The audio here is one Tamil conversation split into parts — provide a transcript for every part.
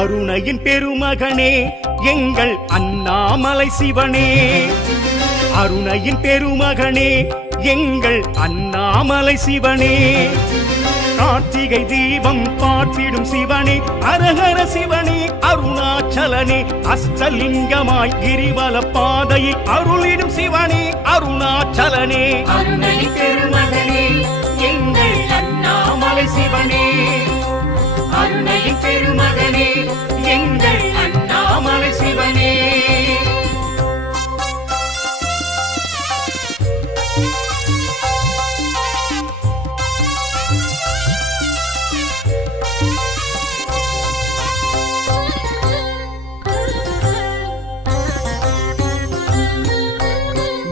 அருணையின் பெருமகனே எங்கள் அண்ணாமலை சிவனே, அருணையின் பெருமகனே எங்கள் அண்ணாமலை சிவனே, கார்த்திகை தீபம் பார்த்திடும் சிவனே, அரஹர சிவனே அருணாச்சலனே, அஷ்டலிங்கமாய் கிரிவல பாதையை அருளிடும் சிவனே அருணாச்சலனே, அருணையின் பெருமகனே எங்கள் அண்ணாமலை சிவனே, அருணையின் பெருமகனே எங்கள் அண்ணாமலை சிவனே.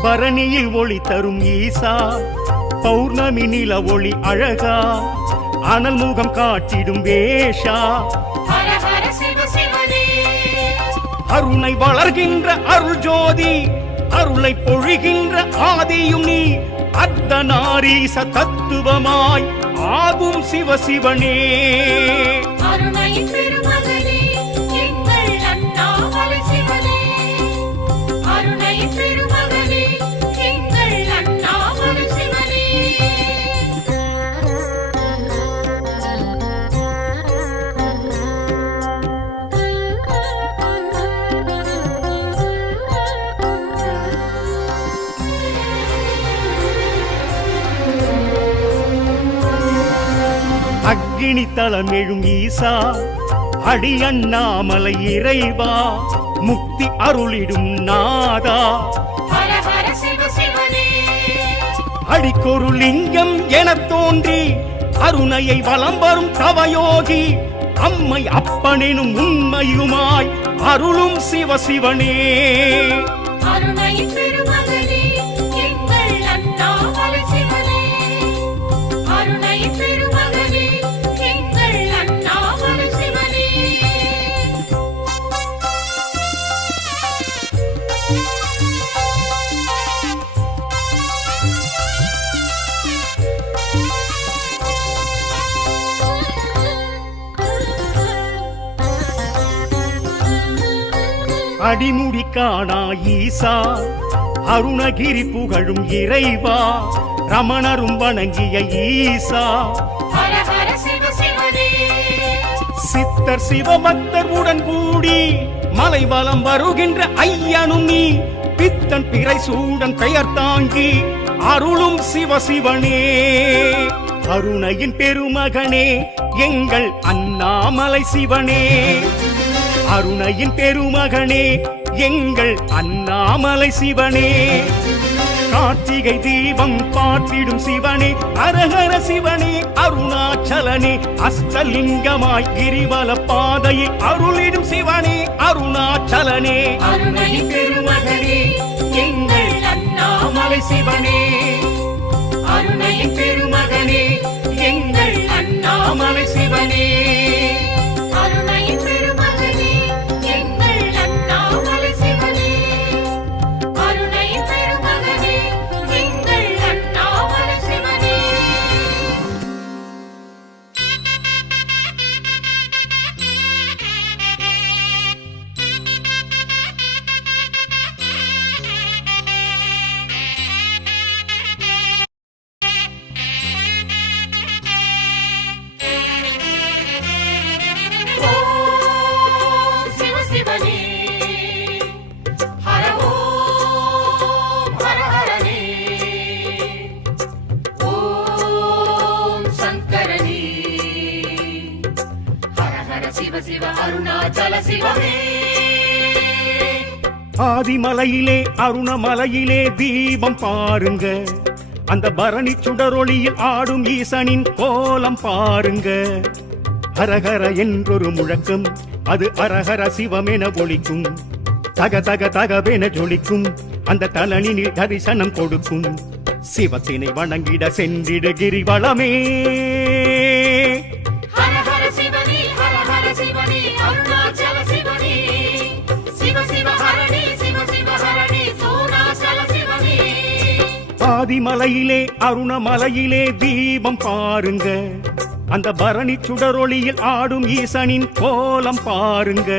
பரணியில் ஒளி தரும் ஈசா, பௌர்ணமி நில ஒளி அழகா, அனல் முகம் காட்டிடும் வேஷா, ஹர ஹர சிவ சிவனே, அருணை வளர்கின்ற அருள் ஜோதி, அருளை பொழிகின்ற ஆதியும் நீ, அர்த்தநாரீச தத்துவமாய் ஆகும் சிவ சிவனே. அருணையின் பெருமகனே எங்கள் அண்ணாமலை சிவனே, அருணையின் பெருமகனே எங்கள் அண்ணாமலை சிவனே. அக்கினி தலம் எழும் ஈசா, அடி அண்ணாமலை இறைவா, முக்தி அருளிடும் நாதா, ஹர ஹர சிவ சிவனே, அடிக்கொரு லிங்கம் எனத் தோன்றி அருணையை வலம் வரும் தவயோகி, அம்மை அப்பனெனும் உண்மையுமாய் அருளும் சிவ சிவனே. அருணையின் பெருமகனே எங்கள் அண்ணாமலை சிவனே, அருணையின் பெருமகனே எங்கள் அண்ணாமலை சிவனே. அடிமுடி காணா ஈசா, அருணகிரி புகழும் இறைவா, ரமணரும் வணங்கிய ஈசா, ஹர ஹர சிவ சிவனே, சித்தர் சிவபக்தர் உடன் கூடி மலைவலம் வருகின்ற ஐயனும் நீ, பித்தன் பிறை சூடன் பெயர் தாங்கி அருளும் சிவ சிவனே. அருணையின் பெருமகனே எங்கள் அண்ணாமலை சிவனே, அருணையின் பெருமகனே எங்கள் அண்ணாமலை சிவனே, கார்த்திகை தீபம் பார்த்திடும் சிவனே, அரஹர சிவனே அருணாச்சலனே, அஷ்டலிங்கமாய் கிரிவல பாதையை அருளிடும் சிவனே அருணாச்சலனே, அருணையின் பெருமகனே எங்கள் அண்ணாமலை சிவனே, அருணையின் பெருமகனே எங்கள் அண்ணாமலை சிவனே. அருணையின் பெருமகனே எங்கள் அண்ணாமலை சிவனே, அருணையின் பெருமகனே எங்கள் அண்ணாமலை சிவனே. ஓம் சிவ சிவனே, ஹர ஓம் ஹர ஹரனே, ஓம் சங்கரனே, ஹர ஹர சிவ சிவ அருணாச்சல சிவமே. ஆதிமலையிலே அருணமலையிலே தீபம் பாருங்க, அந்த பரணி சுடரொளியில் ஆடும் ஈசனின் கோலம் பாருங்க. ஹரஹர என்றொரு முழக்கம், அது அரஹர சிவமென ஒலிக்கும், தக தக தகவென ஜொலிக்கும், அந்த தலனில் தரிசனம் கொடுக்கும், சிவத்தினை வணங்கிட சென்றிட கிரிவலமே. ஹர ஹர சிவனே, ஹர ஹர சிவனே, அருணாச்சல சிவனே, சிவ சிவ ஹரணே, சிவ சிவ ஹரணே, சோணாச்சல சிவனே. ஆதிமலையிலே அருணமலையிலே தீபம் பாருங்க, அந்த பரணி சுடரொளியில் ஆடும் ஈசனின் கோலம் பாருங்க.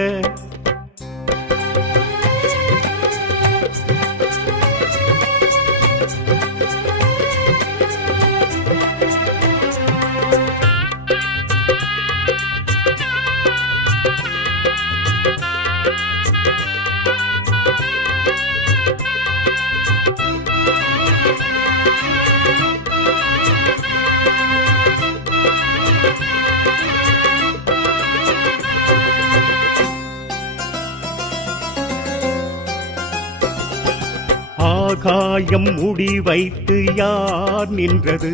ஆகாயம் முடி வைத்து யார் நின்றது?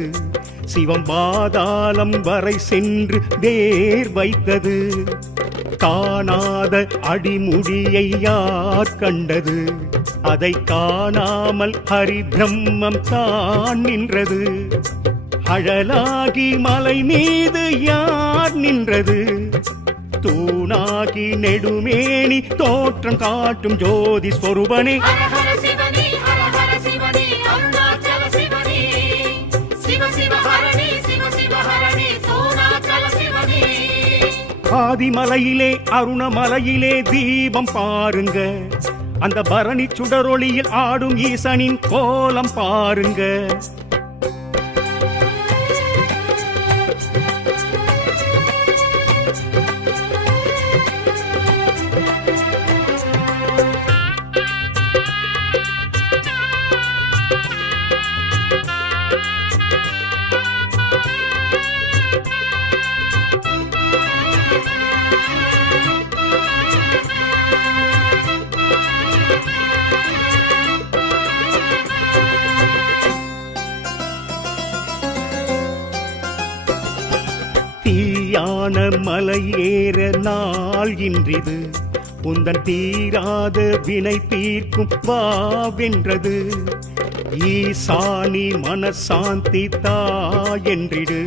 சிவம் பாதாளம் வரை சென்று வேர் வைத்தது. காணாத அடிமுடியை யார் கண்டது? அதை காணாமல் ஹரி பிரம்மம் தான் நின்றது. அழலாகி மலை மீது யார் நின்றது? தூணாகி நெடுமேனி தோற்றம் காட்டும் ஜோதி ஸ்வரூபனே. ஹர ஹர சிவனே ஹர ஹர சிவனே அருணாச்சல சிவனே சிவ சிவ ஹரணே சிவ சிவ ஹரணே சோனாச்சல சிவனே. ஆதிமலையிலே அருணமலையிலே தீபம் பாருங்க. அந்த பரணி சுடரொளியில் ஆடும் ஈசனின் கோலம் பாருங்க. தீயான மலை ஏற நாள் இன்றிது. உந்தன் தீராத வினை தீர்க்கும் வாவென்றது. ஈசானி மனசாந்தி தாயென்றிடு.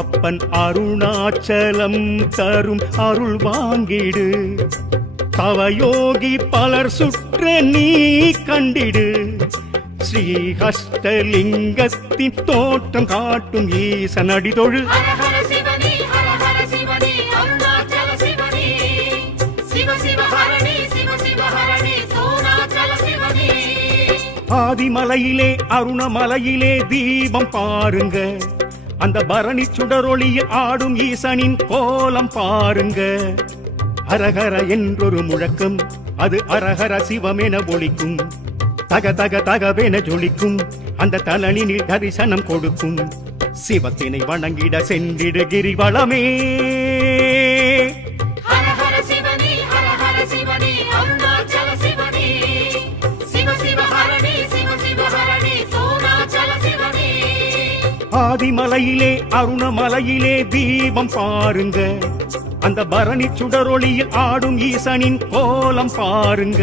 அப்பன் அருணாச்சலம் தரும் அருள் வாங்கிடு. தவயோகி பலர் சுற்ற நீ கண்டிடு. ஸ்ரீஹஸ்தலிங்கத்தின் தோற்றம் காட்டும் ஈசன் அடிதொழு. ஹர ஹர சிவனே ஹர ஹர சிவனே அருணாச்சல சிவனே சிவ சிவ ஹரணே சிவ சிவ ஹரணே சோனாச்சல சிவனே. ஆதிமலையிலே அருணமலையிலே தீபம் பாருங்க. அந்த பரணி சுடரொளியில் ஆடும் ஈசனின் கோலம் பாருங்க. அரஹர என்றொரு முழக்கம், அது அரஹர சிவமென ஒலிக்கும். தக தக தகவென ஜொலிக்கும், அந்த தலனில் தரிசனம் கொடுக்கும். சிவத்தினை வணங்கிட சென்றிடு கிரிவலமே. ஹர ஹர சிவனே ஹர ஹர சிவனே அருணாச்சல சிவனே சிவ சிவ ஹரணே சிவ சிவ ஹரணே சோனாச்சல சிவனே. ஆதிமலையிலே அருணமலையிலே தீபம் பாருங்க. அந்த பரணி சுடரொளியில் ஆடும் ஈசனின் கோலம் பாருங்க.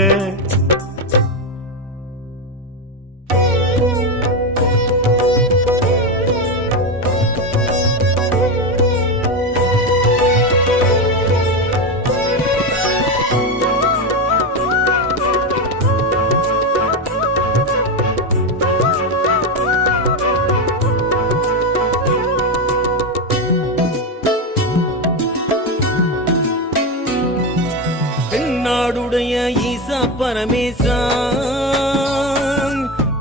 தென்னாடுடைய ஈசா பரமேசா,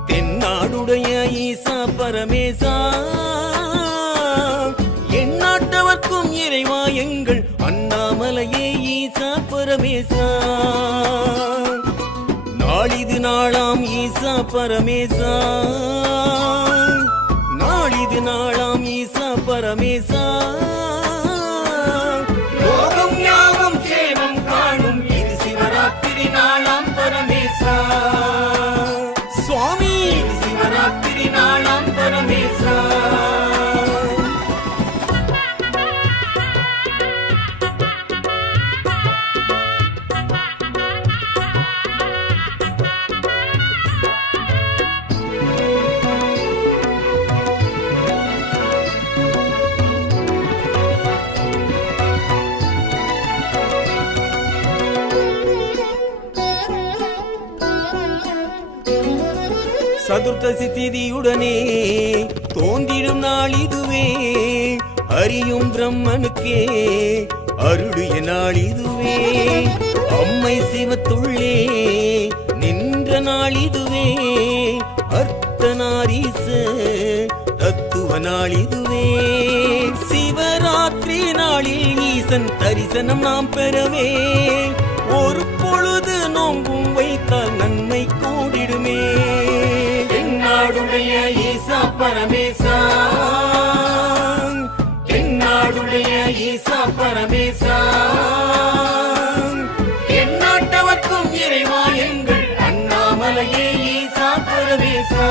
தென்னாடுடைய ஈசா பரமேசா, எந்நாட்டவர்க்கும் இறைவா எங்கள் அண்ணாமலையே ஈசா பரமேசா. நாளிது நாளாம் ஈசா பரமேசா, நாளிது நாளாம் ஈசா பரமேசா. லோகம் யாவும் சேமம் காணும் இது சிவராத்திரி நாளாம் பரமேசா. சுவாமி இது சிவராத்திரி நாளாம் பரமேசா. சதுர்த்தசி திதியுடனே தோன்றிடும் நாள் இதுவே. அறியும் பிரம்மனுக்கே அருளிய நாள் இதுவே. அம்மை சிவத்துள்ளே நின்ற நாள் இதுவே. அர்த்தநாரீச தத்துவ நாள் இதுவே. சிவராத்திரி நாளில் ஈசன் தரிசனம் நாம் பெறவே ஒரு பொழுது நோம்பும் வைத்தால் நன்மை கூடிடுமே. தென்னாடுடைய ஈசா பரமேசா, தென்னாடுடைய ஈசா பரமேசா, எந்நாட்டவர்க்கும் இறைவா எங்கள் அண்ணாமலையே ஈசா பரமேசா,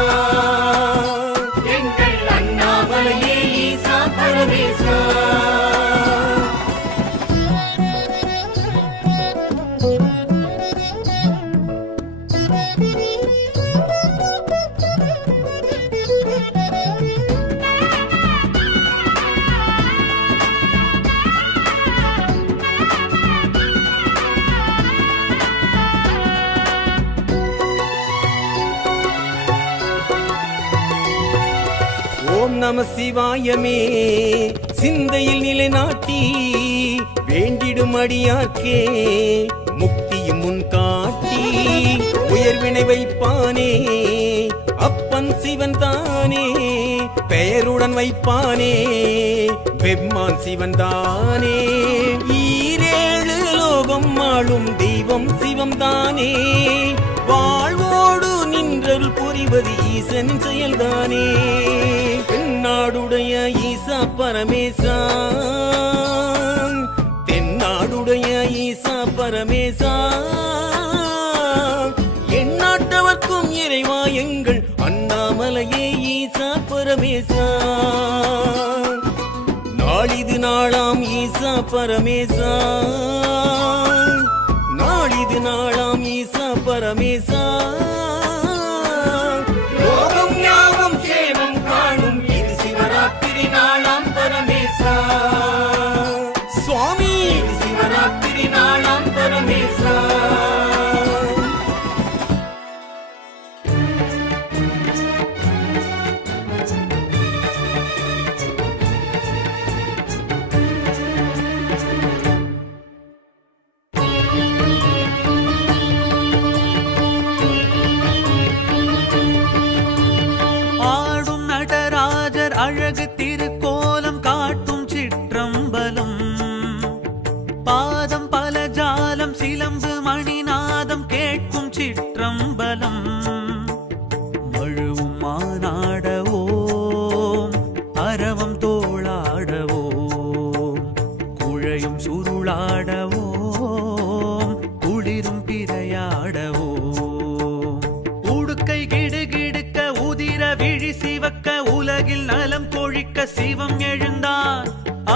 எங்கள் அண்ணாமலையே ஈசா பரமேசா. ஓம் நம சிவாயமே சிந்தையில் நிலைநாட்டி வேண்டிடும் அடியார்க்கே முக்தியும் முன் காட்டி உயர்வினை வைப்பானே அப்பன் சிவன் தானே. பெயருடன் வைப்பானே பெம்மான் சிவன் தானே. ஈரேழு லோகம் ஆளும் தெய்வம் சிவம் தானே. வாழ்வோடு நின்றல் புரிவது ஈசன் செயல்தானே. தென்னாடுடைய ஈசா பரமேசா, தென்னாடுடைய ஈசா பரமேசா, எந்நாட்டவர்க்கும் இறைவா எங்கள் அண்ணாமலையே ஈசா பரமேசா. நாளிது நாளாம் ஈசா பரமேசா, நாளிது நாளாம் ஈசா பரமேசா. லோகம் யாவும் சேமம் காணும் இது சிவராத்திரி நாளாம் பரமேசா. சுவாமி இது சிவராத்திரி நாளாம் பரமேசா. அழகு திருக்கோலம் காட்டும் சிற்றம்பலம். பாதம் பல ஜாலம் சிலம்பு மணிநாதம் கேட்கும் சிற்றம்பலம். மழுவும் மானாடவோம் அரவம் தோளாடவோம் குழையும் சுருளாடவோம் குளிரும் பிறையாடவோம். உடுக்கை கிடுகிடுக்க உதிர விழி சிவக்க உலகில் நலம் கொழிக்க சிவம் எழுந்தான்.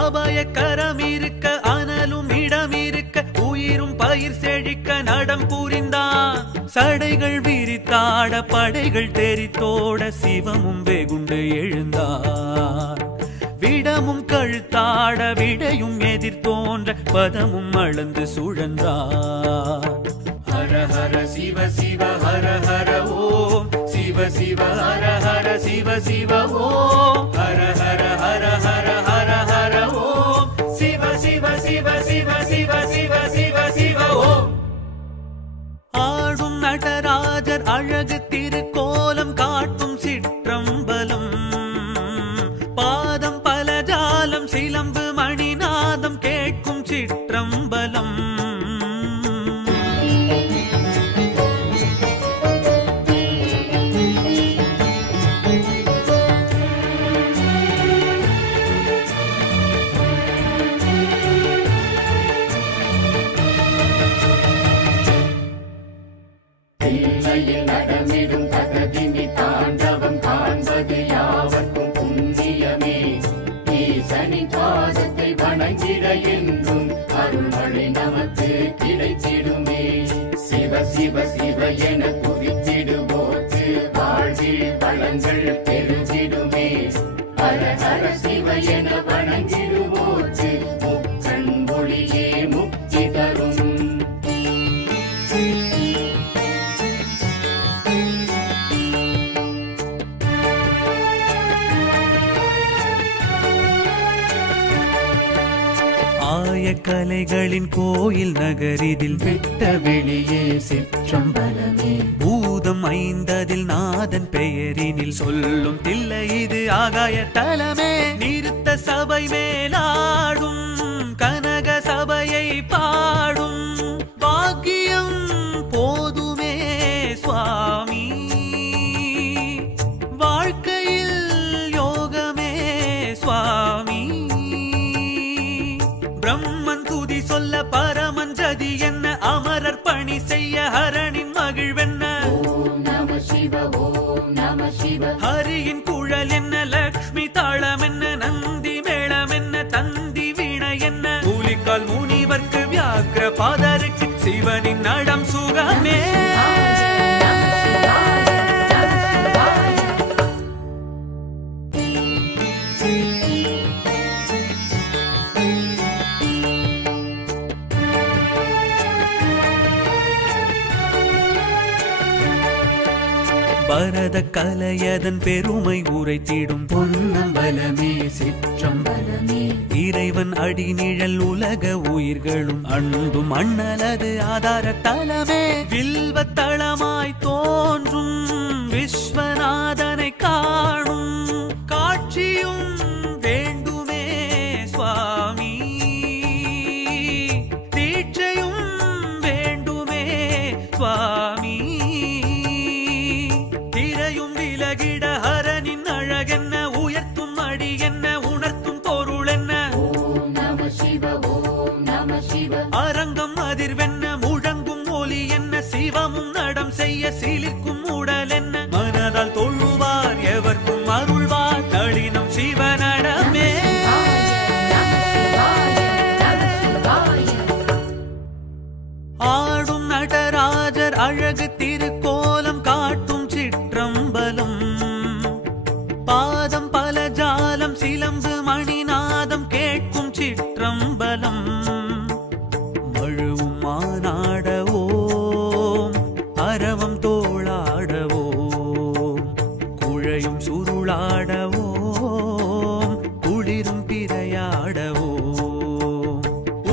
அபய கரம் இருக்க அனலும் இடம் இருக்க உயிரும் பயிர் செழிக்க நடம் புரிந்தான். சடைகள் விரித்தாட படைகள் தெரித்தோட சிவமும் வெகுண்டு எழுந்தார். விடமும் கழுத்தாட விடையும் எதிர்த்தோன்ற பதமும் அளந்து சுழன்றார். ஹர ஹர சிவ சிவ ஹர ஹர ஓம் சிவ சிவ ஹர ஹர சிவ சிவ ஓம் ஹர ஹர ஹர ஹர ஹர ஹர ஓம் சிவ சிவ சிவ சிவ சிவ சிவ சிவ சிவ ஓம். ஆடும் நடராஜர் அழகு திருக்கோலம் காட்டும் சிற்றம்பலம். பாதம் பல ஜாலம் சிலம்பு மணிநாதம் கேட்கும் சிற்றம்பலம். நடமிடும் தகதினி தாண்டவம் காண்பது யாவர்க்கும் புண்ணியமே. ஈசனின் பாதத்தை வணங்கிட என்றும் அருள்மழை நமக்கு கிடைத்திடுமே. சிவ சிவ சிவ என துதித்திடுவோர்க்கு வாழ்வில் வளங்கள் பெருகிடுமே. ஹர ஹர சிவ என வணங்கிடுவோர்க்கு முக்கண் ஒளியே முக்தி தரும். மாயக்கலைகளின் கோயில் நகரிதில் விட்ட வெளியே சிற்றம்பலமே பூதம் ஐந்ததில் நாதன் பெயரினில் சொல்லும் தில்லை இது ஆகாய தலமே நிறுத்த சபை மேலாடும் கனக சபையை பாடும் பாக்கியம் போதுமே சுவாமி வாழ்க்கையில் யோகமே சுவாமி பிரம்மன் துதி சொல்ல பரமன் ஜதி என்ன அமரர் பணி செய்ய ஹரனின் மகிழ்வென்ன ஓம் நம சிவ ஓம் நம சிவ ஹரியின் குழல் என்ன லக்ஷ்மி தாளம் என்ன நந்தி மேளம் என்ன தந்தி வீணை என்ன கூலிக்கால் முனிவர்க்கு வியாக்கிர பாதருக்கு சிவனின் நடம் சுகமே பரத கலையதன் பெருமை உரைத்திடும் பொன்னம்பலமே சிற்றம்பலமே இறைவன் அடிநிழல் உலக உயிர்களும் அன்பும் அண்ணலது ஆதார தலமே வில்வத்தளமாய் தோன்றும் விஸ்வநாதனை காணும் காட்சியும் வேண்டுமே சுவாமி தீட்சையும் வேண்டுமே சுவாமி திரையும் விலகிட ஹரனின் அழகென்ன உயர்த்தும் அடி என்ன உணர்த்தும் பொருள் என்ன ஓம் நம சிவ ஓம் நம சிவ அரங்கம் அதிர்வென்ன முழங்கும் ஒலி என்ன சிவமும் நடம் செய்ய சிலிர்க்கும் உடல் என்ன மனதால் தொழுவார் எவர்க்கும் அருள்வார் நளினம் சிவனடமே ஆடும் நடராஜர் அழகு திருக்கோலம் காட்டும் சிற்றம்பலம் பாதம் பல ஜாலம் சிலம்பு மணிநாதம் கேட்கும் சிற்றம்பலம் மழுவும் மானாடவோம் அரவம் தோளாடவோம் குழையும் சுருளாடவோம் குளிரும் பிறையாடவோம்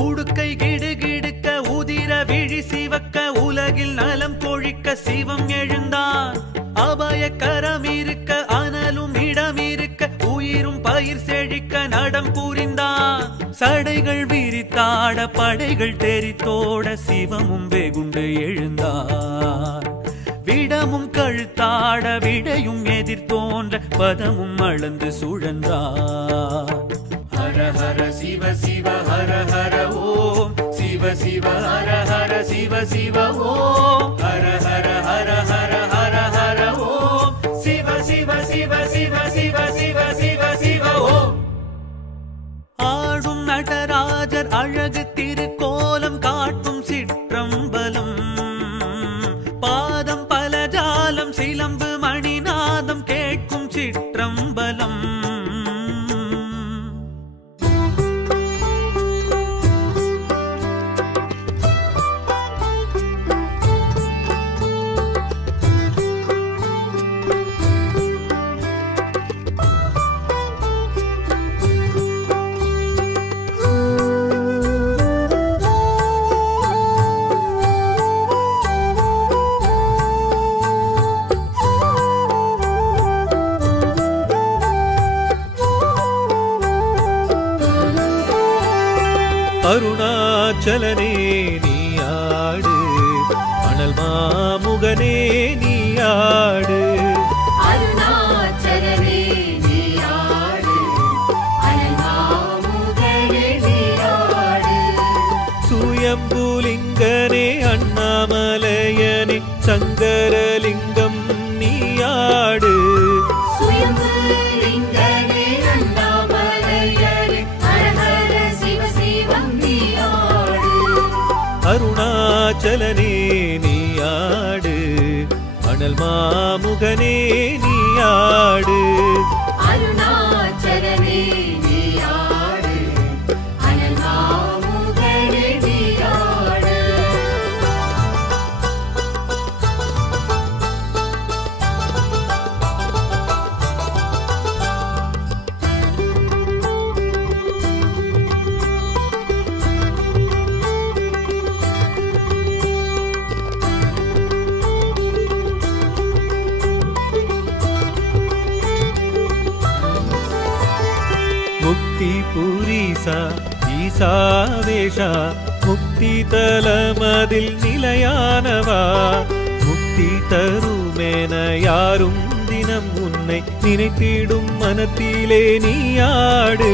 உடுக்கை கிடுகிடுக்க உதிர விழி சிவக்க உலகில் நலம் கொழிக்க சிவம் எழுந்தான் அபய கரம் இருக்க அனலும் இடம் இருக்க உயிரும் பயிர் செழிக்க நடம் புரிந்தான் சடைகள் விரித்தாட படைகள் தெரித்தோட சிவமும் வெகுண்டு எழுந்தார் விடமும் கழுத்தாட விடையும் எதிர் தோன்ற பதமும் அளந்து சுழன்றார் ஹர ஹர சிவ சிவ ஹர ஹர ஓம் சிவ சிவ ஹர ஹர சிவ சிவ ஓம் ஹர ஹர ஹர ஹர ஹர ஹர ஓம் சிவ சிவ சிவ சிவ சிவ சிவ சிவ சிவ ஓம் ஆடும் நடராஜர் அழகு திருக்கோலம் காட்டும் சிற்றம்பலம் பாதம் பல ஜாலம் சிலம்பு மணிநாதம் கேட்கும் சிற்றம்பலம் அருணாச்சலனே நீயாடு அனல் மாமுகனே நீயாடு அருணாச்சலனே நீயாடு அனல் மாமுகனே நீயாடு சுயம்புலிங்கனே அண்ணாமலையனே சங்கரலிங்கம் நீயாடு சுயம்புலிங்கனே அண்ணாமலையனே ஹர ஹர சிவ சிவம் நீயாடு அருணாச்சலனே நீயாடு அனல் மாமுகனே நீயாடு அருணாச்சலனே நீயாடு அனல் மாமுகனே நீயாடு ஈசா ஈசாவேஷா முக்தி தலமதில் நிலையானவா முக்தி தருமென யாரும் தினம் உன்னை நினைத்திடும் மனத்திலே நீயாடு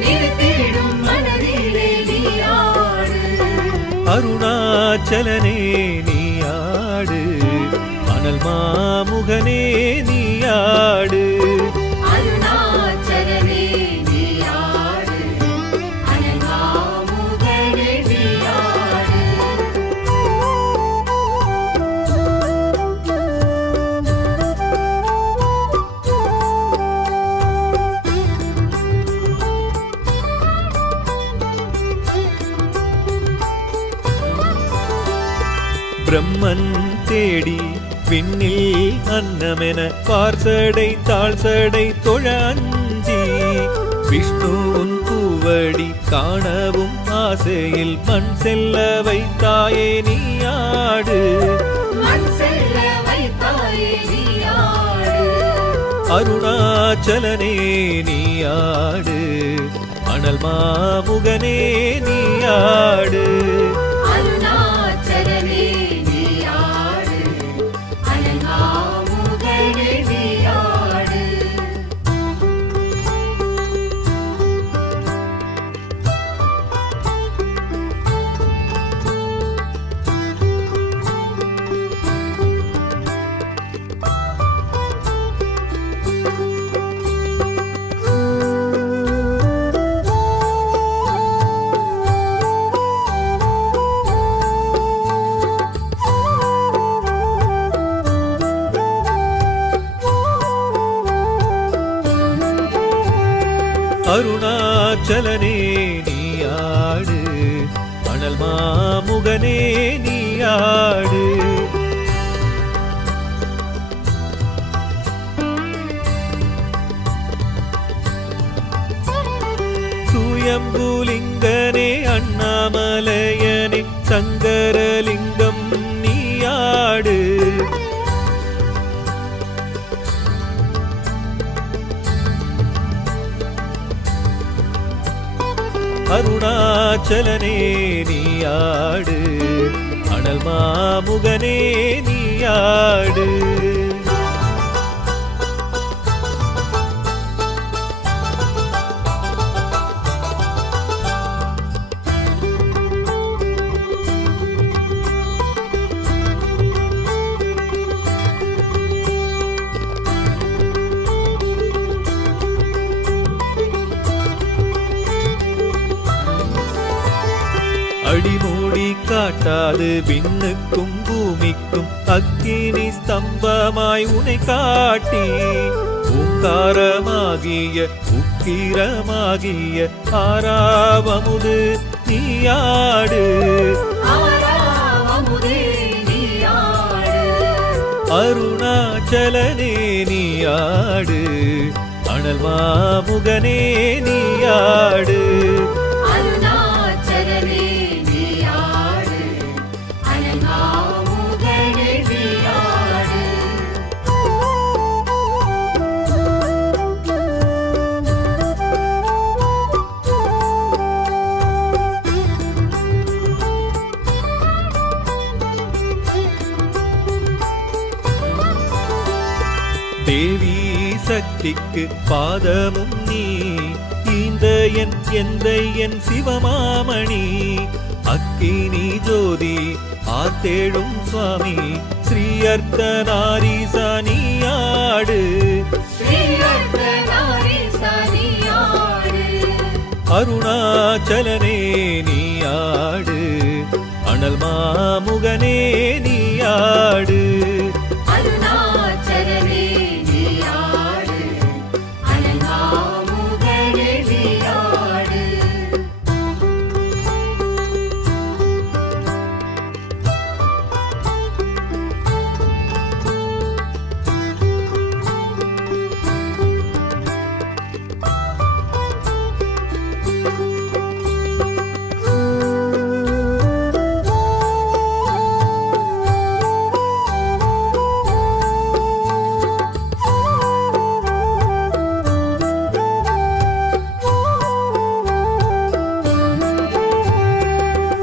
நினைத்திடும் மனதிலே நீயாடு அருணாச்சலனே நீயாடு அனல் மாமுகனே நீயாடு அருணாச்சலனே நீயாடு அனல் மாமுகனே நீயாடு பிரம்மன் தேடி விண்ணில் அன்னமென பார்சடை தாழ்சடை தொழ அஞ்சி விஷ்ணு உன் பூவடி காணவும் ஆசையில் மண் செல்ல வைத்தாயே நீயாடு மண் செல்ல வைத்தாயே நீயாடு அருணாச்சலனே நீயாடு அனல் மாமுகனே நீயாடு அருணாச்சலனே நீயாடு அனல் மாமுகனே நீயாடு அருணாச்சலனே நீயாடு அனல் மாமுகனே நீயாடு சுயம்புலிங்கனே அண்ணாமலையனே சங்கரலிங்கம் நீயாடு அருணாச்சலனே நீயாடு அனல் மாமுகனே நீயாடு அடிமூடி காட்டாது விண்ணுக்கும் பூமிக்கும் அக்கினி ஸ்தம்பமாய் உனை காட்டி ஓங்காரமாகிய உக்கிரமாகிய ஆறாவமுது நீயாடு ஆறாவமுதே நீயாடு அருணாச்சலனே நீயாடு அனல் மாமுகனே நீயாடு அருணாச்சலனே நீயாடு அனல் மாமுகனே நீயாடு தேவி சக்திக்கு பாதமும் நீ இந்த எந்த என் சிவமாமணி அக்கினி ஜோதி ஆத்தேடும் சுவாமி ஸ்ரீ அர்த்தநாரீசா நீயாடு ஸ்ரீ அர்த்தநாரீசா நீயாடு அருணாச்சலனே நீயாடு அனல் மாமுகனே நீயாடு அருணாச்சலனே நீயாடு அனல் மாமுகனே நீயாடு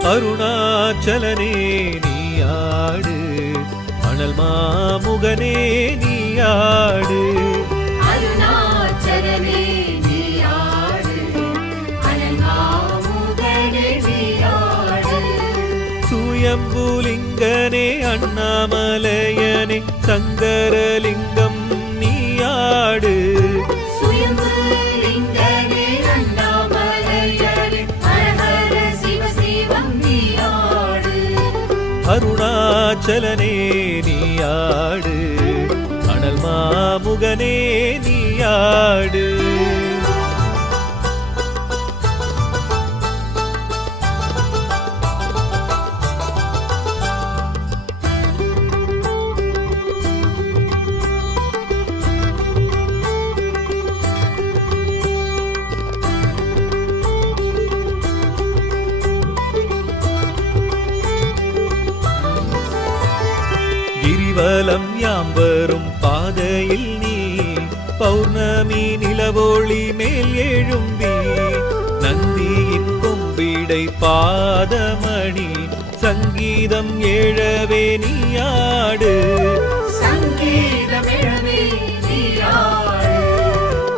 அருணாச்சலனே நீயாடு அனல் மாமுகனே நீயாடு அருணாச்சலனே நீயாடு அனல் மாமுகனே நீயாடு சுயம்புலிங்கனே அண்ணாமலையனே சங்கரலிங்கம் நீயாடு சுயம்புலிங்கனே அண்ணாமலையனே ஹர சிவ சிவம் நீயாடு அருணாச்சலனே நீயாடு அனல் மாமுகனே நீயாடு கிரிவலம் யாம்பரும் பாதையில் நீ பௌர்ணமி நிலவொளி மேல் எழும்பி நந்தியின் கொம்பிடை பாதமணி சங்கீதம் ஏழவே நீயாடு சங்கீதமிழவே நீயாடு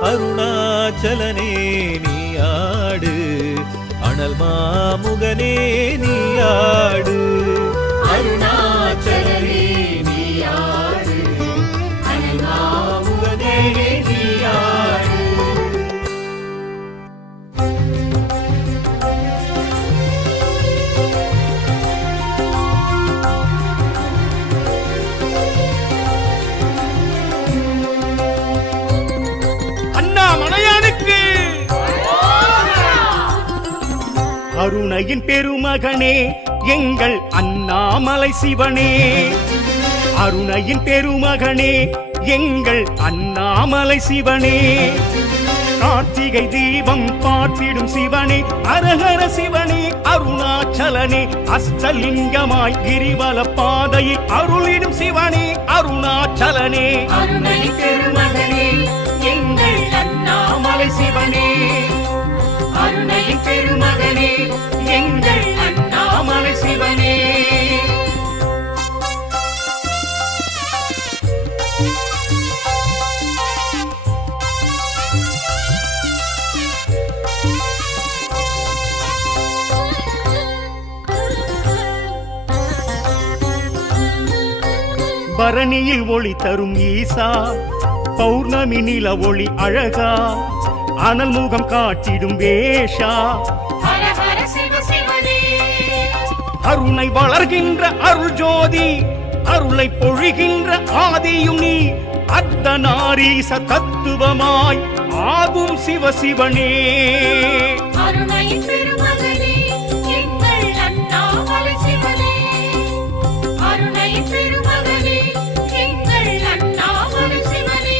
அருணாச்சலனே நீயாடு அனல் மாமுகனே நீயாடு அருணாச்சலனே நீயாடு அனல் மாமுகனே நீயாடு அண்ணாமலையானுக்கு அருணையின் பெருமகனே எங்கள் அண்ணாமலை சிவனே அருணையின் பெருமகனே எங்கள் அண்ணாமலை சிவனே கார்த்திகை தீபம் பார்த்திடும் சிவனே அரஹர சிவனே அருணாச்சலனே அஷ்டலிங்கமாய் கிரிவல பாதையை அருளிடும் சிவனே அருணாச்சலனே அருணை பெருமகனே எங்கள் அண்ணாமலை சிவனே அருணையின் பெருமகனே எங்கள் அண்ணாமலை சிவனே பரணியில் ஒளி தரும் ஈசா பௌர்ணமி நில ஒளி அழகா அனல் முகம் காட்டிடும் வேஷா ஹர ஹர சிவ சிவனே அருணை வளர்கின்ற அருள் ஜோதி அருளை பொழிகின்ற ஆதியும் நீ அர்த்தநாரீச தத்துவமாய் ஆகும் சிவ சிவனே அருணையின் பெருமகனே எங்கள் அண்ணாமலை சிவனே அருணையின் பெருமகனே எங்கள் அண்ணாமலை சிவனே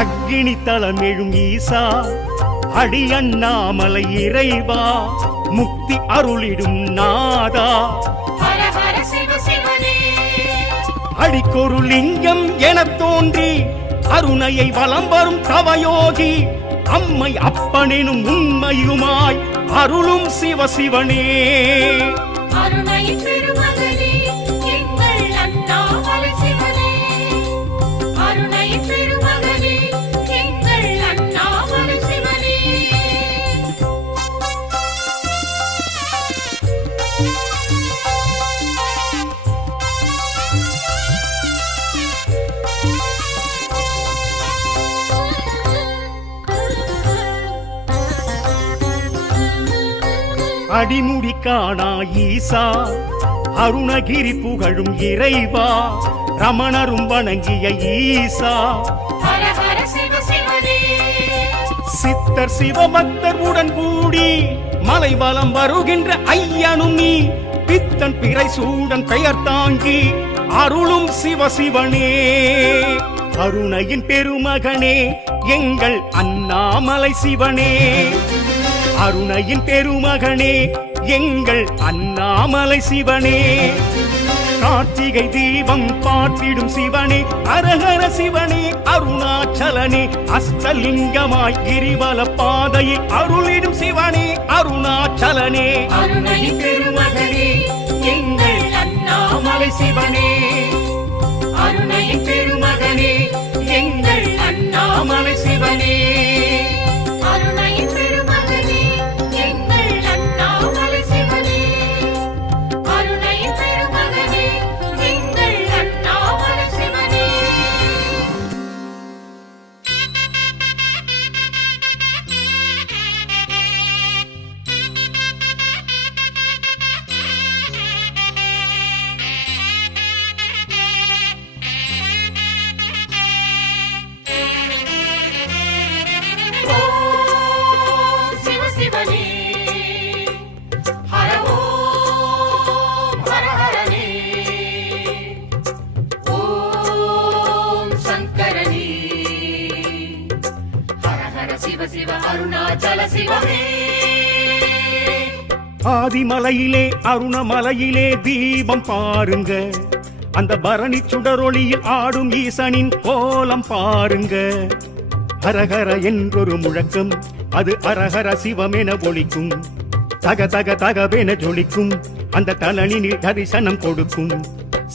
அக்கினி தலம் எழும் ஈசா அடி அண்ணாமலை இறைவா முக்தி அருளிடும் நாதா ஹர ஹர சிவ சிவனே அடிக்கொரு லிங்கம் எனத் தோன்றி அருணையை வலம் வரும் தவயோகி அம்மை அப்பனெனும் உண்மையுமாய் அருளும் சிவ சிவனே அருணையின் பெருமகனே எங்கள் அண்ணாமலை சிவனே அருணையின் பெருமகனே எங்கள் அண்ணாமலை சிவனே அடிமுடி காணா ஈசா அருணகிரி புகழும் இறைவா ரமணரும் வணங்கிய ஈசா ஹர ஹர சிவ சிவனே சித்தர் சிவபக்தர் உடன் கூடி மலை வலம் வருகின்ற ஐயனும் நீ பித்தன் பிறை சூடன் பெயர் தாங்கி அருளும் சிவ சிவனே அருணையின் பெருமகனே எங்கள் அண்ணாமலை சிவனே அருணையின் பெருமகனே எங்கள் அண்ணாமலை சிவனே கார்த்திகை தீபம் பார்த்திடும் சிவனே அரஹர சிவனே அருணாச்சலனே அஷ்டலிங்கமாய் கிரிவல பாதையை அருளிடும் சிவனே அருணாச்சலனே அருணையின் பெருமகனே எங்கள் அண்ணாமலை சிவனே அருணையின் பெருமகனே எங்கள் அண்ணாமலை சிவனே அருணையின் பெருமகனே எங்கள் அண்ணாமலை சிவனே அருணையின் பெருமகனே எங்கள் அண்ணாமலை சிவனே ஓம் சிவ சிவனே ஹர ஓம் ஹர ஹரனே ஓம் சங்கரனே ஹர ஹர சிவ சிவ அருணாச்சல சிவமே ஆதிமலையிலே அருணமலையிலே தீபம் பாருங்க அந்த பரணி சுடரொளியில் ஆடும் ஈசனின் கோலம் பாருங்க ஹரஹர என்றொரு முழக்கம் அது அரஹர சிவமென ஒலிக்கும் தக தக தகவென ஜொலிக்கும் அந்த தலனில் தரிசனம் கொடுக்கும்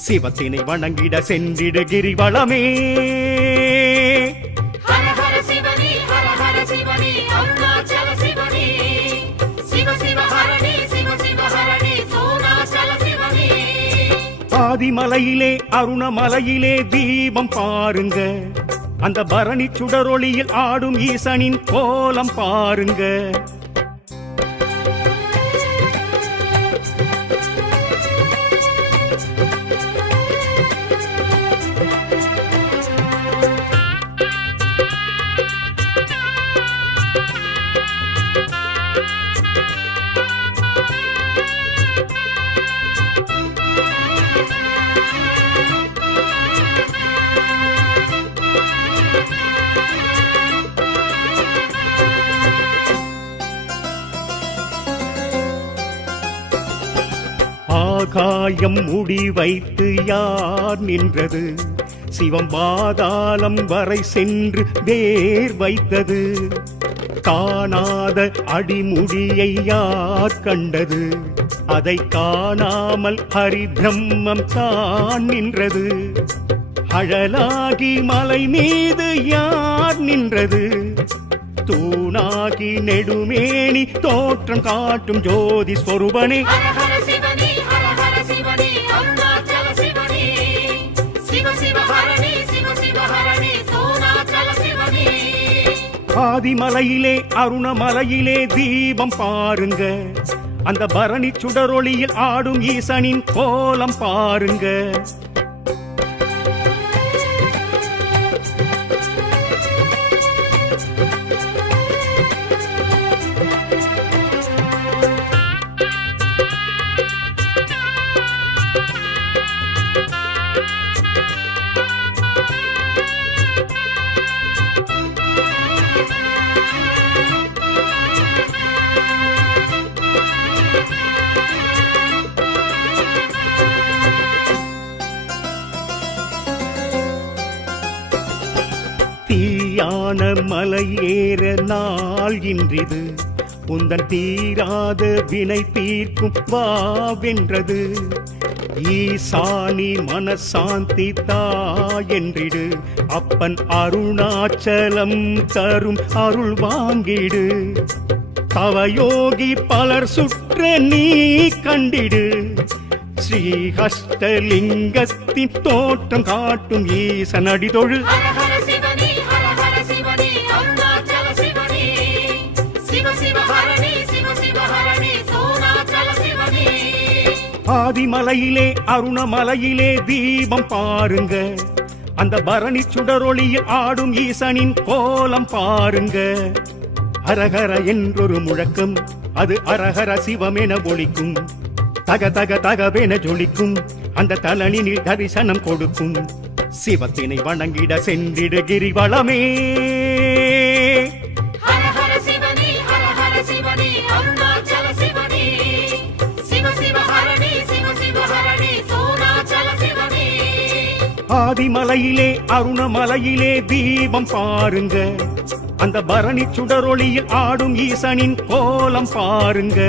சிவத்தினை வணங்கிட சென்றிட கிரிவலமே ஹர ஹர சிவனே அருணாச்சல சிவனே சிவ சிவ ஹரணே சோனாச்சல சிவனே ஆதிமலையிலே அருணமலையிலே தீபம் பாருங்க அந்த பரணி சுடரொளியில் ஆடும் ஈசனின் கோலம் பாருங்க ஆகாயம் முடி வைத்து யார் நின்றது சிவம் பாதாளம் வரை சென்று வேர் வைத்தது காணாத அடிமுடியை யார் கண்டது அதை காணாமல் ஹரி பிரம்மம் தான் நின்றது அழலாகி மலை மீது யார் நின்றது தூணாகி நெடுமேனி தோற்றம் காட்டும் ஜோதி ஸ்வரூபனே ஹர ஹர சிவனே அருணாச்சல சிவனே சிவ சிவ ஹரணே சோனாச்சல சிவனே ஆதிமலையிலே அருணமலையிலே தீபம் பாருங்க அந்த பரணி சுடரொளியில் ஆடும் ஈசனின் கோலம் பாருங்க தீயான மலையேற நாள் இன்றிது உந்தன் தீராத வினை தீர்க்கும் வாவென்றது ஈசானி மனசாந்தி தாயென்றிடு அப்பன் அருணாச்சலம் தரும் அருள் வாங்கிடு தவயோகி பலர் சுற்ற நீ கண்டிடு ஸ்ரீஹஸ்தலிங்கத்தின் தோற்றம் காட்டும் ஈசன் அடிதொழு ஹர ஹர சிவனே அருணாச்சல சிவனே சிவ சிவ ஹரணே சோனாச்சல சிவனே ஆதிமலையிலே அருணமலையிலே தீபம் பாருங்க அந்த பரணி சுடரொளியில் ஆடும் ஈசனின் கோலம் பாருங்க ஹரஹர என்றொரு முழக்கம் அது அரஹர சிவமென ஒலிக்கும் தக தக தகவென ஜொலிக்கும் அந்த தலனில் தரிசனம் கொடுக்கும் சிவத்தினை வணங்கிட சென்றிட கிரிவலமே ஹர ஹர சிவனே ஆதிமலையிலே அருணமலையிலே தீபம் பாருங்க, அந்த பரணி சுடரொளியில் ஆடும் ஈசனின் கோலம் பாருங்க.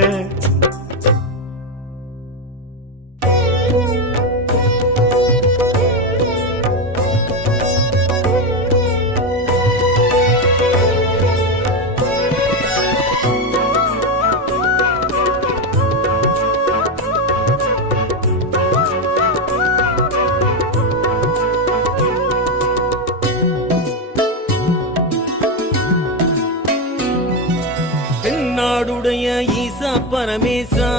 தென்னாடுடைய ஈசா பரமேசா,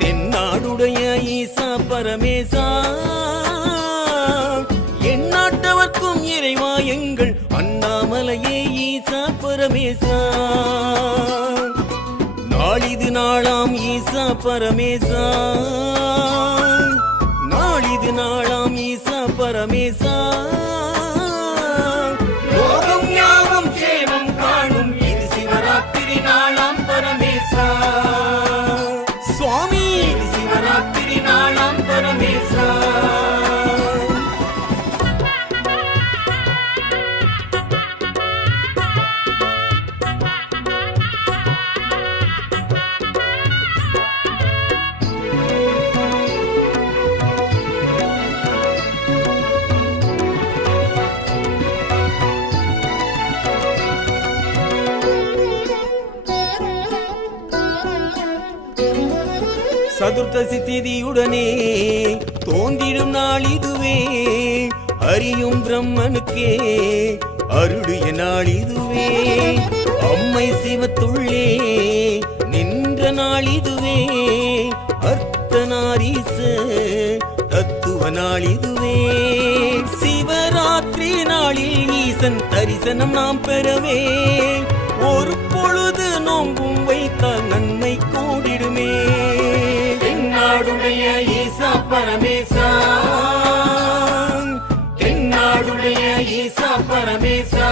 தென்னாடுடைய ஈசா பரமேசா, எந்நாட்டவர்க்கும் இறைவா எங்கள் அண்ணாமலையே ஈசா பரமேசா. நாளிது நாளாம் ஈசா பரமேசா, நாளிது நாளாம் ஈசா பரமேசா, லோகம் யாவும் சேவம் காணும் இது சிவராத்திரி நாளாம் பரமேசா. சுவாமி இது சிவராத்திரி நாளாம் பரமேசா. சதுர்த்தசி திதியுடனே தோன்றிடும் நாள் இதுவே, அறியும் பிரம்மனுக்கே அருளிய நாள் இதுவே, அம்மை சிவத்துள்ளே நின்ற நாள் இதுவே, அர்த்தநாரீச தத்துவ நாள் இதுவே. சிவராத்திரி நாளில் ஈசன் தரிசனம் நாம் பெறவே, ஒரு பொழுது நோம்பும் வைத்தால் நன்மை கூடிடுமே. தென்னாடுடைய ஈசா பரமேசா, தென்னாடுடைய ஈசா பரமேசா,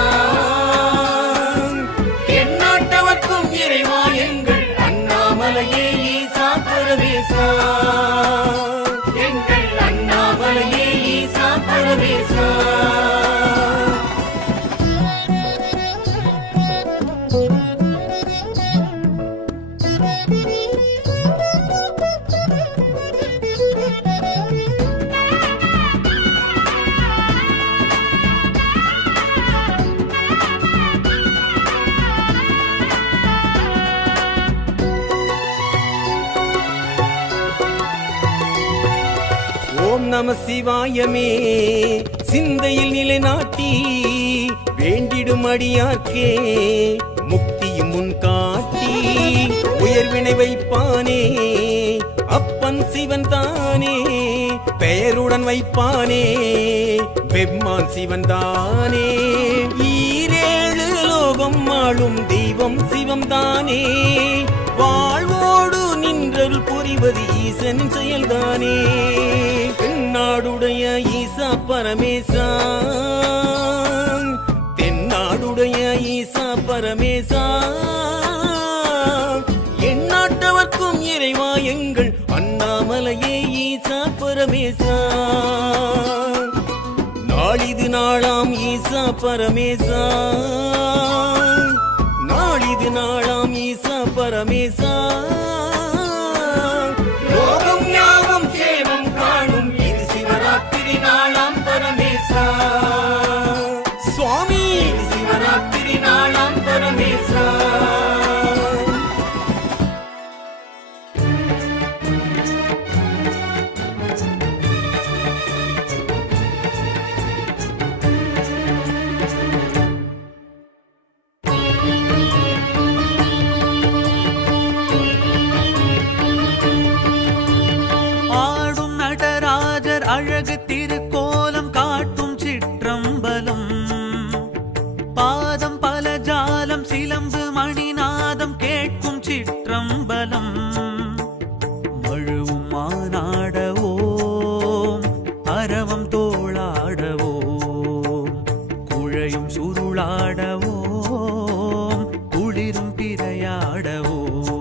எந்நாட்டவர்க்கும் இறைவா எங்கள் அண்ணாமலையே ஈசா பரமேசா, எங்கள் அண்ணாமலையே ஈசா பரமேசா. ஓம் நம சிவாயமே சிந்தையில் நிலைநாட்டி, வேண்டிடும் அடியார்க்கே முக்தியும் முன் காட்டி, உயர்வினை வைப்பானே அப்பன் சிவன் தானே, பெயருடன் வைப்பானே பெம்மான் சிவன் தானே. ஈரேழு லோகம் ஆளும் தெய்வம் சிவம் தானே, வாழ்வோடு நின்றருள் புரிவது ஈசன் செயல்தானே. தென்னாடுடைய ஈசா பரமேசா, தென்னாடுடைய ஈசா பரமேசா, எந்நாட்டவர்க்கும் இறைவா எங்கள் அண்ணாமலையே ஈசா பரமேசா. நாளிது நாளாம் ஈசா பரமேசா, நாளிது நாளாம் ஈசா பரமேசா, லோகம் யாவும் சேவம் காணும் இது சிவராத்திரி நாளாம் பரமேசா. சுவாமி இது சிவராத்திரி நாளாம் பரமேசா. ஆடும் நடராஜர் அழகு திருக்கோலம் காட்டும் சிற்றம்பலம், பாதம் பல ஜாலம் சிலம்பு மணிநாதம் கேட்கும் சிற்றம்பலம், மழுவும் மானாடவோம் அரவம் தோளாடவோம், குழையும் சுருளாடவோம் குளிரும் பிறையாடவோம்,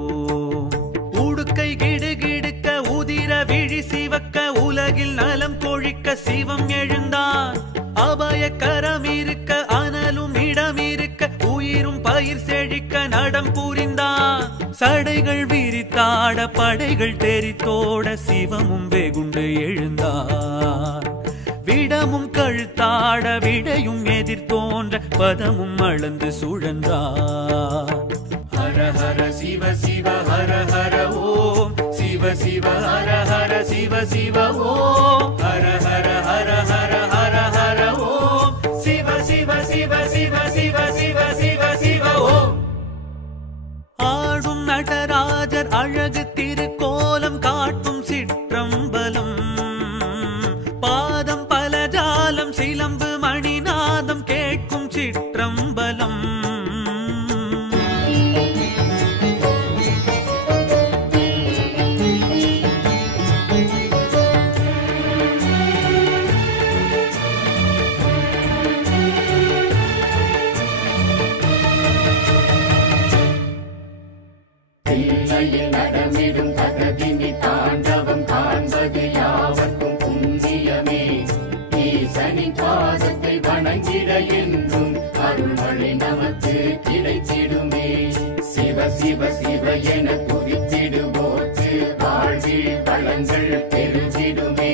உடுக்கை கிடுகிடுக்க உதிர விழி சிவக்க உலகில் நலம் கொழிக்க சிவம் எழுந்தான் அபயக்கரம் இருக்க அனலும் இடம் இருக்க உயிரும் பயிர் செழிக்க நடம் புரிந்தான் சடைகள் விரித்தாட படைகள் தெரித்தோட சிவமும் வெகுண்டு எழுந்தான் விடமும் கழுத்தாட விடையும் எதிர் தோன்ற பதமும் அளந்து சுழன்றார் ஹர ஹர சிவ சிவ ஹர ஹர ஓம் சிவ சிவ ஹர ஹர சிவ சிவ ஓம் ஹர ஹர ஹர ஹர ஹர ஹர ஓம் சிவ சிவ சிவ சிவ சிவ சிவ சிவ சிவ ஓம் ஆடும் நடராஜர் அழகு திருக்கோலம் காட்டும் சிற்றம்பலம் பாதம் பலஜாலம் சிலம்பு மணிநாதம் கேட்கும் சிற்றம்பலம் தில்லையில் நடமிடும் தகதினி தாண்டவம் காண்பது யாவர்க்கும் புண்ணியமே ஈசனின் பாதத்தை வணங்கிட என்றும் அருள்மழை நமக்கு கிடைத்திடுமே சிவ சிவ சிவ என துதித்திடுவோர்க்கு வாழ்வில் வளங்கள் பெருகிடுமே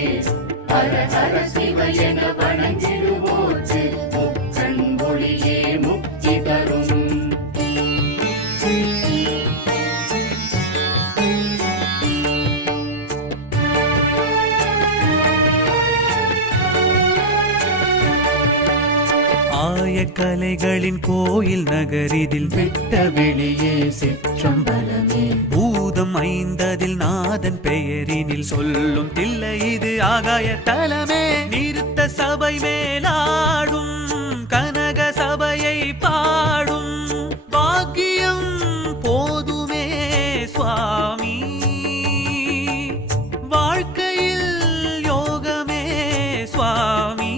ஹர ஹர சிவ என வணங்கிடுவோர்க்கு முக்கண் ஒளியே முக்தி தரும் கலைகளின் கோயில் நகரிதில் வெட்ட வெளியே சிற்றம்பலமே பூதம் ஐந்ததில் நாதன் பெயரினில் சொல்லும் தில்லை இது ஆகாய தலமே நிறுத்த சபை மேலாடும் கனக சபையை பாடும் பாக்கியம் போதுமே சுவாமி வாழ்க்கையில் யோகமே சுவாமி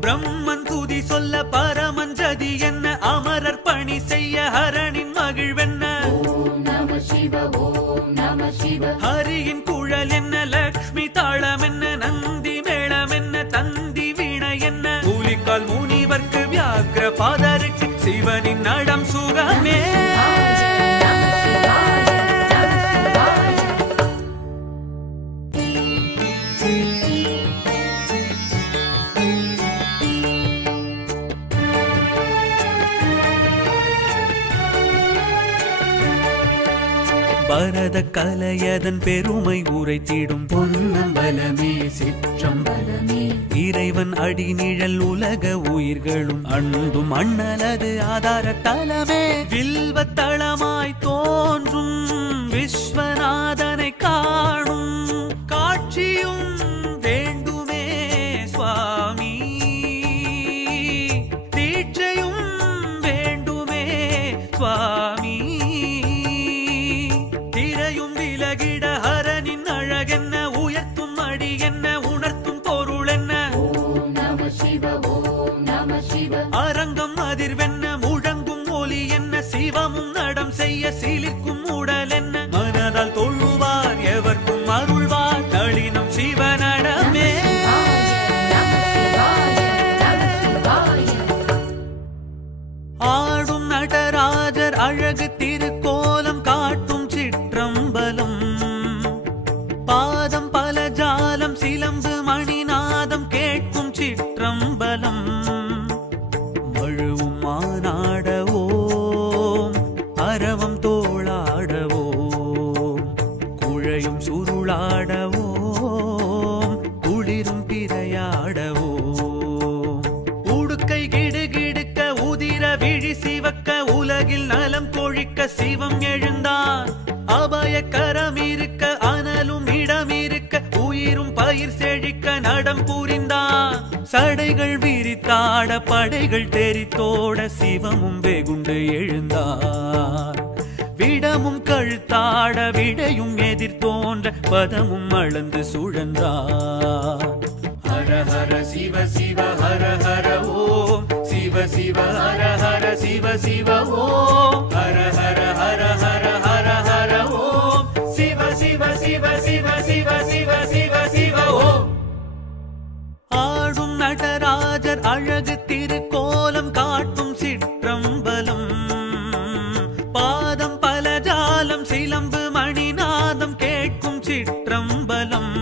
பிரம்மன் துதி சொல்ல பரமன் ஜதி என்ன அமரர் பணி செய்ய ஹரனின் மகிழ்வென்ன ஓம் நம சிவ ஓம் நம சிவ ஹரியின் குழல் என்ன லக்ஷ்மி தாளம் என்ன நந்தி மேளம் என்ன தந்தி வீணை என்ன கூலிக்கால் முனிவர்க்கு வியாக்ர பாதருக்கு சிவனின் நடம் சுகமே பரத கலையதன் பெருமை உரைத்திடும் பொன்னம்பலமே சிற்றம்பலமே இறைவன் அடி நிழல் உலக உயிர்களும் அண்டும் அண்ணலது ஆதார தலமே வில்வத்தளமாய் தோன்றும் விஸ்வநாதனை காணும் காட்சியும் வேண்டுமே சுவாமி தீட்சையும் வேண்டுமே சுவாமி திரையும் விலகிட ஹரனின் அழகென்ன உயர்த்தும் அடி என்ன உணர்த்தும் பொருள் என்ன ஓம் நம சிவ ஓம் நம சிவ அரங்கம் அதிர்வென்ன முழங்கும் ஒலி என்ன சிவமும் நடம் செய்ய சிலிர்க்கும் உடல் என்ன மனதால் தொழுவார் எவர்க்கும் அருள்வார் நளினம் சிவனடமே ஆடும் நடராஜர் அழகு திருக்கோலம் காட்டும் சிற்றம்பலம் பாதம் பல ஜாலம் சிலம்பு மணிநாதம் கேட்கும் சிற்றம்பலம் மழுவும் மானாடவோம் அரவம் தோளாடவோம் குழையும் சுருளாடவோம் குளிரும் பிறையாடவோம் உடுக்கை கிடுகிடுக்க உதிர விழி சிவக்க உலகில் நலம் கொழிக்க சிவம் எழுந்தான் அபயக்கரம் இருக்க அனலும் இடம் இருக்க உயிரும் பயிர் செழிக்க நடம் புரிந்தான் சடைகள் விரித்தாட படைகள் தெரித்தோட சிவமும் வெகுண்டு எழுந்தார் விடமும் கழுத்தாட விடையும் எதிர் தோன்ற பதமும் அளந்து சுழன்றார் ஹர ஹர சிவ சிவ ஹர ஹர ஓம் சிவ சிவ ஹர ஹர சிவ சிவ ஓம் ஹர ஹர ஹர ஹர ஹர ஹர ஓம் சிவ சிவ சிவ சிவ சிவ சிவ சிவ சிவ ஓம் அவர் அழகு திருக்கோலம் காட்டும் சிற்றம்பலம் பாதம் பல ஜாலம் சிலம்பு மணிநாதம் கேட்கும் சிற்றம்பலம்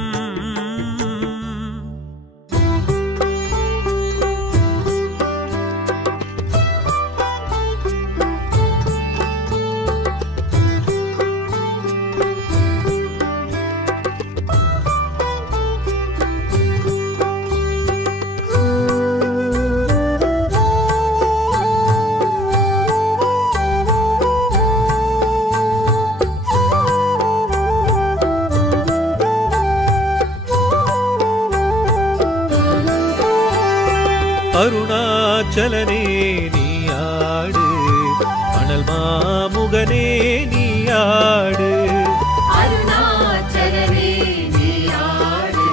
அருணாச்சலனே நீயாடு அனல் மாமுகனே நீயாடு அருணாச்சலனே நீயாடு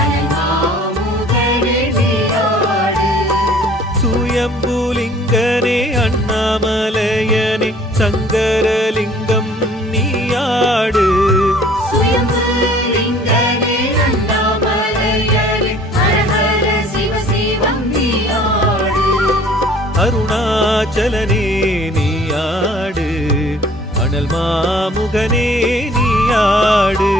அனல் மாமுகனே நீயாடு சுயம்புலிங்கனே அண்ணாமலையனே சங்கரலிங்கம் நீயாடு சுயம்புலிங்கனே அண்ணாமலையனே ஹர ஹர சிவ சிவம் நீயாடு அருணாச்சலனே நீயாடு அனல் மாமுகனே நீயாடு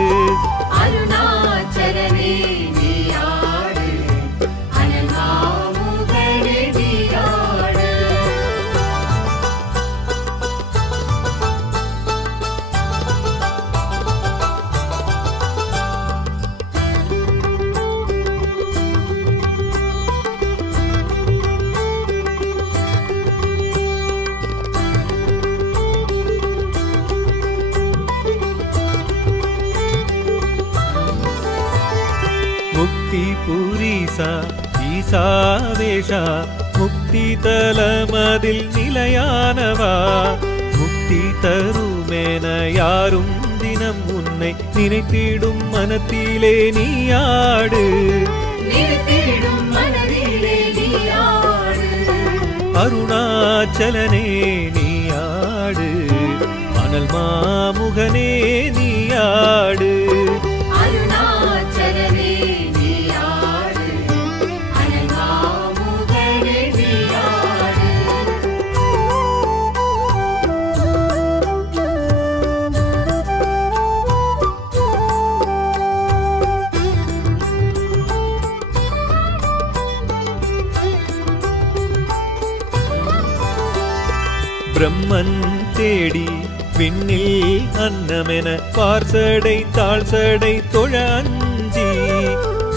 அருணாச்சலனே நீயாடு அனல் மாமுகனே நீயாடு முக்தி புரீசா ஈசாவேஷா முக்தி தலமதில் நிலையானவா முக்தி தருமென யாரும் தினம் உன்னை நினைத்திடும் மனத்திலே நீயாடு நினைத்திடும் மனதிலே நீயாடு அருணாச்சலனே நீயாடு அனல் மாமுகனே நீயாடு அருணாச்சலனே நீயாடு அனல் மாமுகனே நீயாடு பிரம்மன் தேடி விண்ணில் அன்னமென பார்சடை தாழ்சடை தொழ அஞ்சி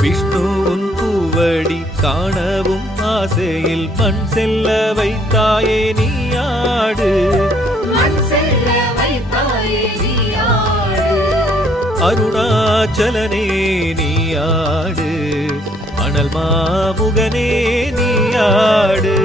விஷ்ணுவின் பூவடி காணவும் ஆசையில் மண் செல்ல வைத்தாயே நீயாடு மண் செல்ல வைத்தாயே நீயாடு அருணாச்சலனே நீயாடு அனல் மாமுகனே நீயாடு